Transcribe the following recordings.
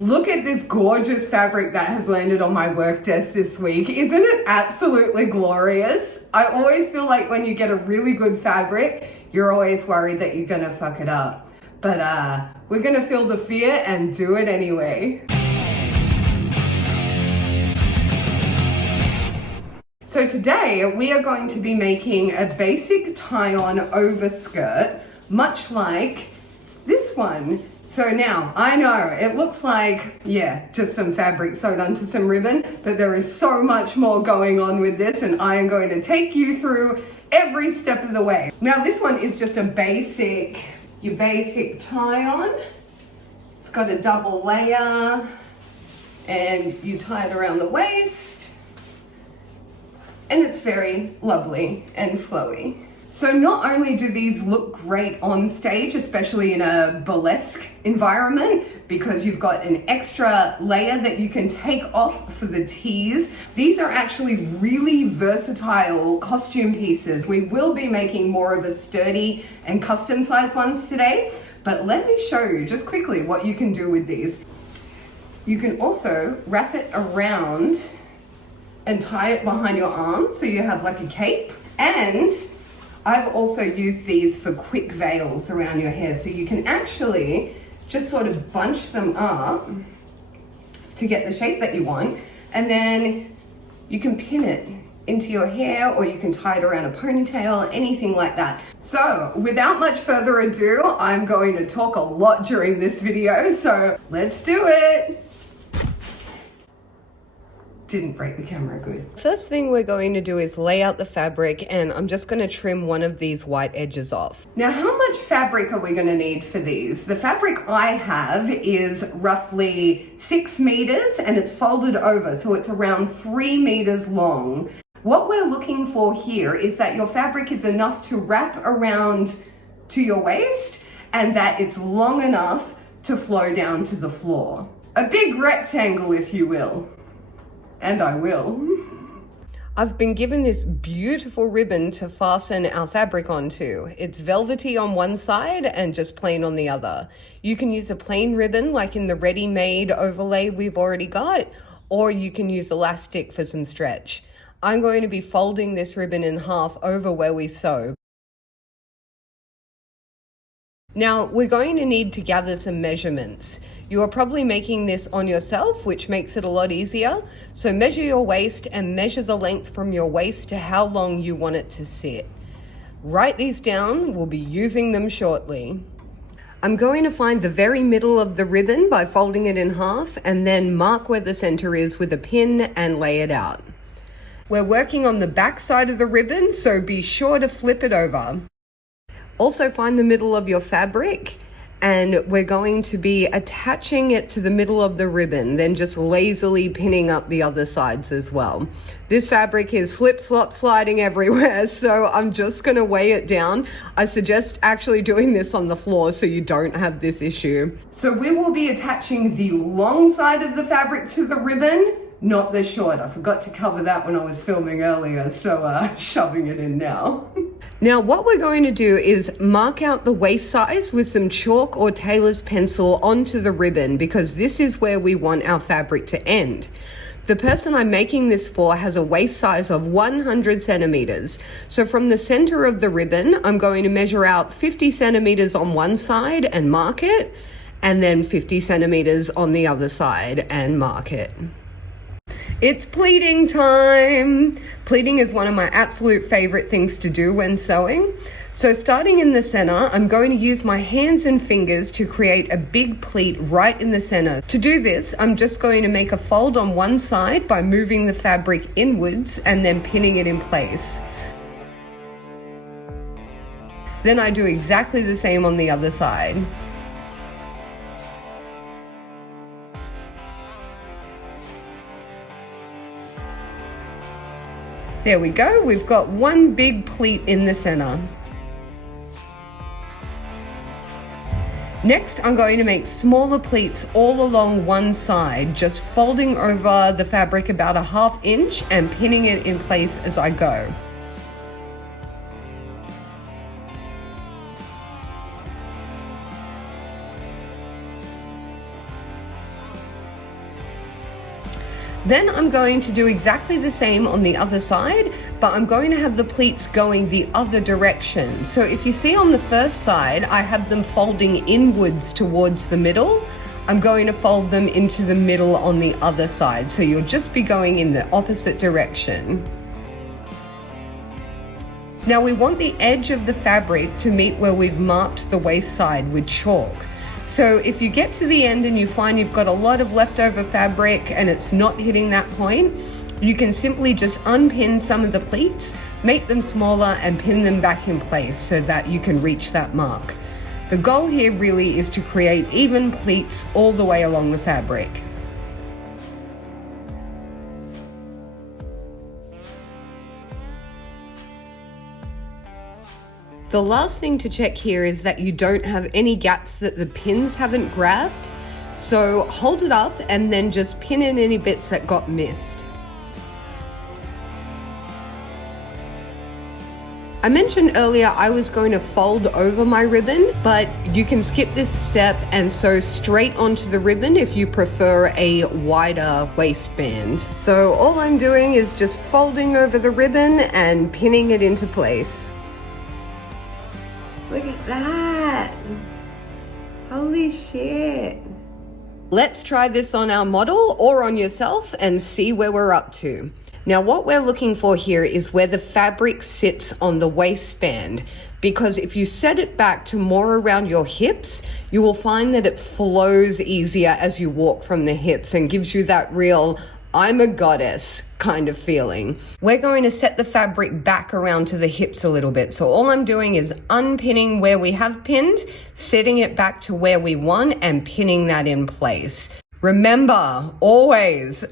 Look at this gorgeous fabric that has landed on my work desk this week. Isn't it absolutely glorious? I always feel like when you get a really good fabric, you're always worried that you're gonna fuck it up. But we're gonna feel the fear and do it anyway. So today we are going to be making a basic tie-on overskirt, much like this one. So now, I know, it looks like, yeah, just some fabric sewn onto some ribbon, but there is so much more going on with this, and I am going to take you through every step of the way. Now this one is just a basic, your basic tie-on. It's got a double layer, and you tie it around the waist, and it's very lovely and flowy. So not only do these look great on stage, especially in a burlesque environment, because you've got an extra layer that you can take off for the tease, these are actually really versatile costume pieces. We will be making more of a sturdy and custom size ones today, but let me show you just quickly what you can do with these. You can also wrap it around and tie it behind your arms so you have like a cape, and I've also used these for quick veils around your hair, so you can actually just sort of bunch them up to get the shape that you want, and then you can pin it into your hair, or you can tie it around a ponytail, anything like that. So without much further ado, I'm going to talk a lot during this video, so let's do it. Didn't break the camera good. First thing we're going to do is lay out the fabric, and I'm just going to trim one of these white edges off. Now, how much fabric are we going to need for these? The fabric I have is roughly 6 meters and it's folded over, so it's around 3 meters long. What we're looking for here is that your fabric is enough to wrap around to your waist and that it's long enough to flow down to the floor. A big rectangle, if you will. And I will. I've been given this beautiful ribbon to fasten our fabric onto. It's velvety on one side and just plain on the other. You can use a plain ribbon like in the ready-made overlay we've already got, or you can use elastic for some stretch. I'm going to be folding this ribbon in half over where we sew. Now, we're going to need to gather some measurements. You are probably making this on yourself, which makes it a lot easier. So measure your waist and measure the length from your waist to how long you want it to sit. Write these down, we'll be using them shortly. I'm going to find the very middle of the ribbon by folding it in half, and then mark where the center is with a pin and lay it out. We're working on the back side of the ribbon, so be sure to flip it over. Also find the middle of your fabric, and we're going to be attaching it to the middle of the ribbon, then just lazily pinning up the other sides as well. This fabric is slip, slop, sliding everywhere, so I'm just gonna weigh it down. I suggest actually doing this on the floor so you don't have this issue. So we will be attaching the long side of the fabric to the ribbon, not the short. I forgot to cover that when I was filming earlier, so shoving it in now. Now what we're going to do is mark out the waist size with some chalk or tailor's pencil onto the ribbon, because this is where we want our fabric to end. The person I'm making this for has a waist size of 100 centimeters. So from the center of the ribbon, I'm going to measure out 50 centimeters on one side and mark it, and then 50 centimeters on the other side and mark it. It's pleating time! Pleating is one of my absolute favorite things to do when sewing. So starting in the center, I'm going to use my hands and fingers to create a big pleat right in the center. To do this, I'm just going to make a fold on one side by moving the fabric inwards and then pinning it in place. Then I do exactly the same on the other side. There we go, we've got one big pleat in the center. Next, I'm going to make smaller pleats all along one side, just folding over the fabric about a ½ inch and pinning it in place as I go. Then I'm going to do exactly the same on the other side, but I'm going to have the pleats going the other direction. So if you see on the first side, I have them folding inwards towards the middle. I'm going to fold them into the middle on the other side. So you'll just be going in the opposite direction. Now we want the edge of the fabric to meet where we've marked the waist side with chalk. So if you get to the end and you find you've got a lot of leftover fabric and it's not hitting that point, you can simply just unpin some of the pleats, make them smaller and pin them back in place so that you can reach that mark. The goal here really is to create even pleats all the way along the fabric. The last thing to check here is that you don't have any gaps that the pins haven't grabbed. So hold it up and then just pin in any bits that got missed. I mentioned earlier I was going to fold over my ribbon, but you can skip this step and sew straight onto the ribbon if you prefer a wider waistband. So all I'm doing is just folding over the ribbon and pinning it into place. Look at that. Holy shit. Let's try this on our model or on yourself and see where we're up to. Now what we're looking for here is where the fabric sits on the waistband, because if you set it back to more around your hips, you will find that it flows easier as you walk from the hips and gives you that real I'm a goddess kind of feeling. We're going to set the fabric back around to the hips a little bit. So all I'm doing is unpinning where we have pinned, setting it back to where we want and pinning that in place. Remember, always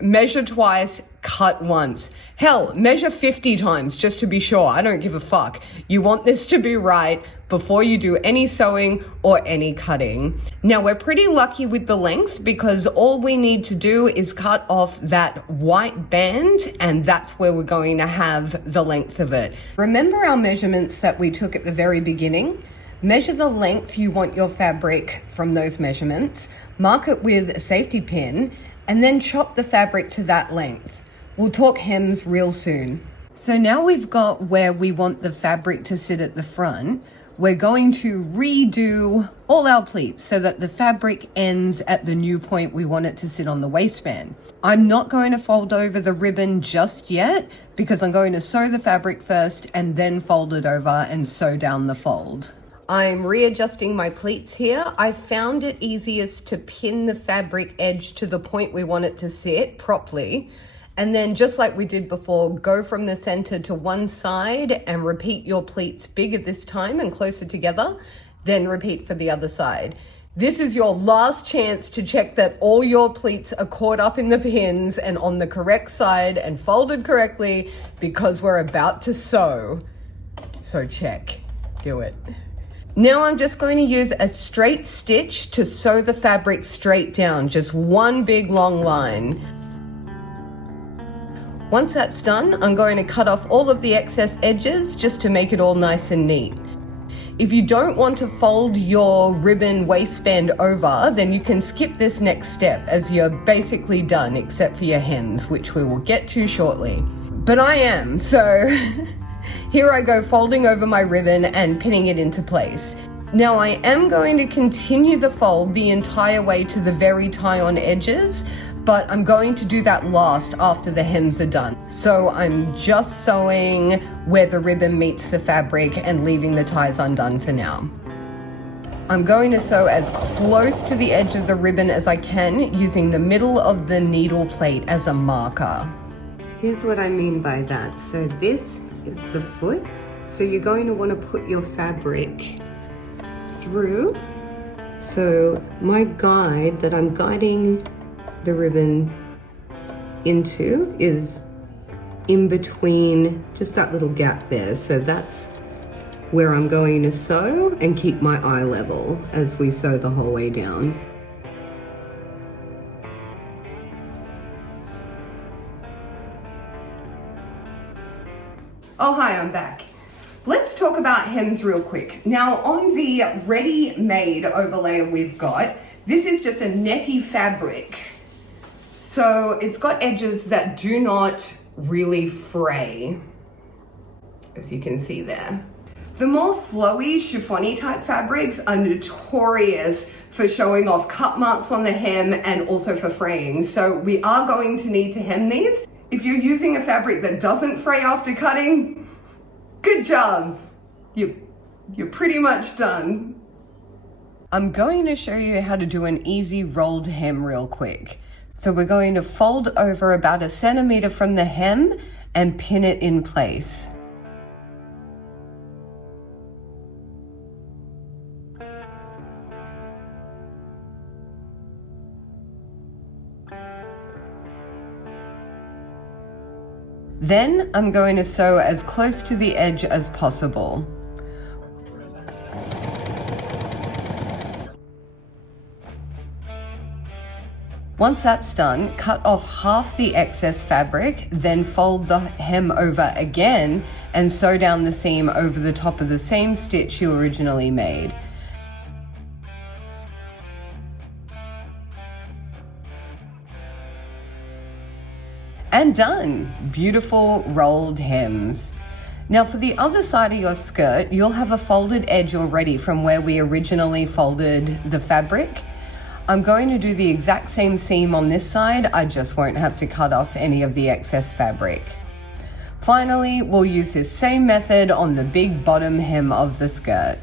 measure twice, cut once. Hell, measure 50 times just to be sure. I don't give a fuck. You want this to be right before you do any sewing or any cutting. Now we're pretty lucky with the length because all we need to do is cut off that white band and that's where we're going to have the length of it. Remember our measurements that we took at the very beginning? Measure the length you want your fabric from those measurements, mark it with a safety pin, and then chop the fabric to that length. We'll talk hems real soon. So now we've got where we want the fabric to sit at the front. We're going to redo all our pleats so that the fabric ends at the new point we want it to sit on the waistband. I'm not going to fold over the ribbon just yet because I'm going to sew the fabric first and then fold it over and sew down the fold. I'm readjusting my pleats here. I found it easiest to pin the fabric edge to the point we want it to sit properly. And then just like we did before, go from the center to one side and repeat your pleats bigger this time and closer together, then repeat for the other side. This is your last chance to check that all your pleats are caught up in the pins and on the correct side and folded correctly because we're about to sew. So check, do it. Now I'm just going to use a straight stitch to sew the fabric straight down, just one big long line. Once that's done, I'm going to cut off all of the excess edges just to make it all nice and neat. If you don't want to fold your ribbon waistband over, then you can skip this next step as you're basically done except for your hems, which we will get to shortly. But I am, so here I go folding over my ribbon and pinning it into place. Now I am going to continue the fold the entire way to the very tie-on edges, but I'm going to do that last after the hems are done. So I'm just sewing where the ribbon meets the fabric and leaving the ties undone for now. I'm going to sew as close to the edge of the ribbon as I can using the middle of the needle plate as a marker. Here's what I mean by that. So this is the foot. So you're going to want to put your fabric through. So my guide that I'm guiding the ribbon into is in between just that little gap there. So that's where I'm going to sew and keep my eye level as we sew the whole way down. Oh, hi, I'm back. Let's talk about hems real quick. Now on the ready-made overlay we've got, this is just a netty fabric. So it's got edges that do not really fray, as you can see there. The more flowy, chiffon-y type fabrics are notorious for showing off cut marks on the hem and also for fraying. So we are going to need to hem these. If you're using a fabric that doesn't fray after cutting, good job. You're pretty much done. I'm going to show you how to do an easy rolled hem real quick. So we're going to fold over about 1 centimeter from the hem and pin it in place. Then I'm going to sew as close to the edge as possible. Once that's done, cut off half the excess fabric, then fold the hem over again and sew down the seam over the top of the same stitch you originally made. And done! Beautiful rolled hems. Now for the other side of your skirt, you'll have a folded edge already from where we originally folded the fabric. I'm going to do the exact same seam on this side, I just won't have to cut off any of the excess fabric. Finally, we'll use this same method on the big bottom hem of the skirt.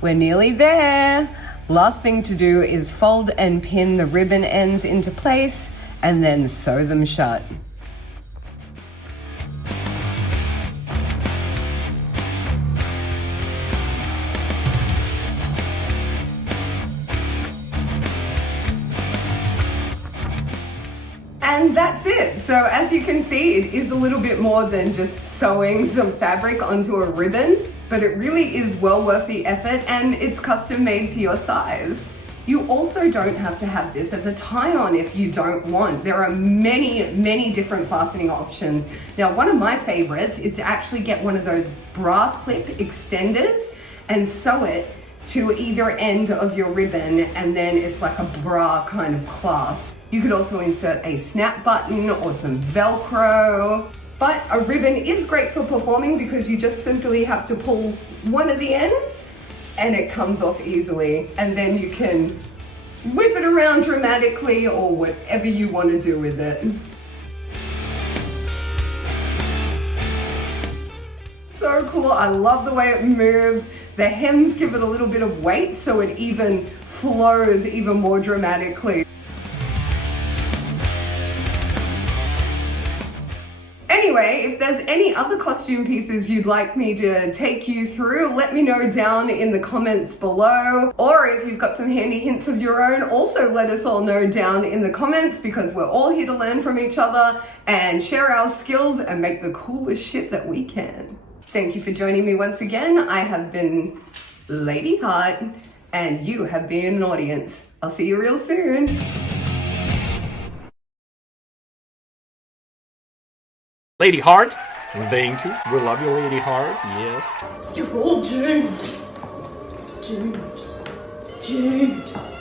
We're nearly there. Last thing to do is fold and pin the ribbon ends into place and then sew them shut. And that's it. So as you can see, it is a little bit more than just sewing some fabric onto a ribbon, but it really is well worth the effort and it's custom made to your size. You also don't have to have this as a tie-on if you don't want. There are many different fastening options. Now, one of my favorites is to actually get one of those bra clip extenders and sew it to either end of your ribbon, and then it's like a bra kind of clasp. You could also insert a snap button or some Velcro, but a ribbon is great for performing because you just simply have to pull one of the ends and it comes off easily, and then you can whip it around dramatically or whatever you want to do with it. So cool, I love the way it moves. The hems give it a little bit of weight so it even flows even more dramatically. Anyway, if there's any other costume pieces you'd like me to take you through, let me know down in the comments below. Or if you've got some handy hints of your own, also let us all know down in the comments, because we're all here to learn from each other and share our skills and make the coolest shit that we can. Thank you for joining me once again. I have been Lady Hart and you have been an audience. I'll see you real soon. Lady Hart, thank you. We love you, Lady Hart. Yes. You're all doomed. Doomed. Doomed.